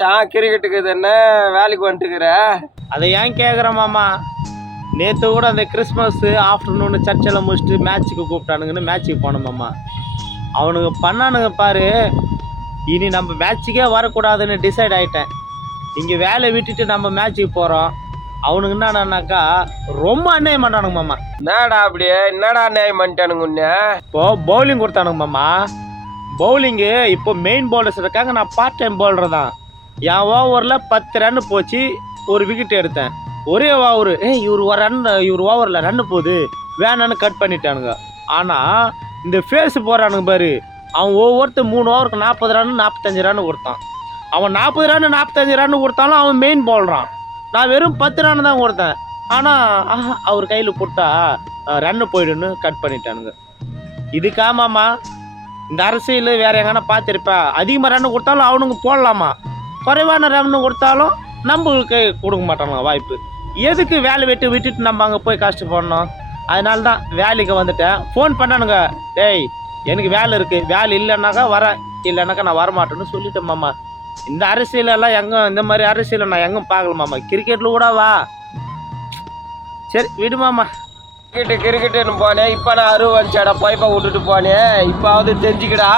மச்சான் கிரிக்கெட்டுக்கு இது என்ன வேலைக்கு வந்துட்டுக்கிற? அதை ஏன் கேட்குறேன் மாமா, நேற்று கூட அந்த கிறிஸ்மஸ் ஆஃப்டர்நூனு சர்ச்செல்லாம் முடிச்சுட்டு மேட்ச்சுக்கு கூப்பிட்டானுங்கன்னு மேட்ச்சுக்கு போனோம் மாமா. அவனுங்க பண்ணானுங்க பாரு, இனி நம்ம மேட்ச்சுக்கே வரக்கூடாதுன்னு டிசைட் ஆகிட்டேன். இங்கே வேலையை விட்டுட்டு நம்ம மேட்ச்சுக்கு போகிறோம். அவனுங்க என்னடானாக்கா ரொம்ப அநியாயம் பண்ணானுங்க மாமா. என்னடா அப்படியே என்னடா நியாயம் பண்ணிட்டானுங்க உன்ன? இப்போது பவுலிங் கொடுத்தானுங்க மாமா. பவுலிங்கு இப்போ மெயின் பவுலர்ஸ் இருக்காங்க, நான் பார்ட் டைம் பவுலர் தான். என் ஓவரில் 10 ரன் போச்சு, ஒரு விக்கெட் எடுத்தேன். ஒரே ஓவரு இவர் ஓவரில் ரன்னு போகுது வேணான்னு கட் பண்ணிட்டானுங்க. ஆனால் இந்த ஃபேஸ் போகிறானுங்க பாரு, அவன் ஒவ்வொருத்தர் 3 ஓவருக்கு 40 ரன் 45 ரன் கொடுத்தான். அவன் 40 ரன் 45 ரன் கொடுத்தாலும் அவன் மெயின் பவுலரான். நான் வெறும் 10 ரன் தான் கொடுத்தேன். ஆனால் அவர் கையில் போட்டா ரன்னு போயிடுன்னு கட் பண்ணிட்டானுங்க. இதுக்காமாம்மா இந்த அரசியல் வேறு எங்கன்னா பார்த்துருப்பா, அதிகமாக ரன்னு கொடுத்தாலும் அவனுங்க போடலாமா, குறைவான ரன்னு கொடுத்தாலும் நம்மளுக்கு கொடுக்க மாட்டானுங்க வாய்ப்பு. எதுக்கு வேலை விட்டுட்டு நம்ம அங்கே போய் கஷ்டப்படணும்? அதனால தான் வேலைக்கு வந்துட்டேன். ஃபோன் பண்ணானுங்க, டேய் எனக்கு வேலை இருக்குது, வேலை இல்லைன்னாக்கா வரேன், இல்லைனாக்கா நான் வரமாட்டேன்னு சொல்லிட்டேன் மாமா. இந்த அரசியலெல்லாம் இந்த மாதிரி அரசியலை நான் எங்கே பார்க்கல மாமா. கிரிக்கெட்டில் கூட வா, சரி விடு மாமா. கிரிக்கெட்டுன்னு போனேன், இப்போ நான் அருவ வந்துச்சாடா போய்ப்பா விட்டுட்டு போனேன். இப்போ தெரிஞ்சுக்கடா.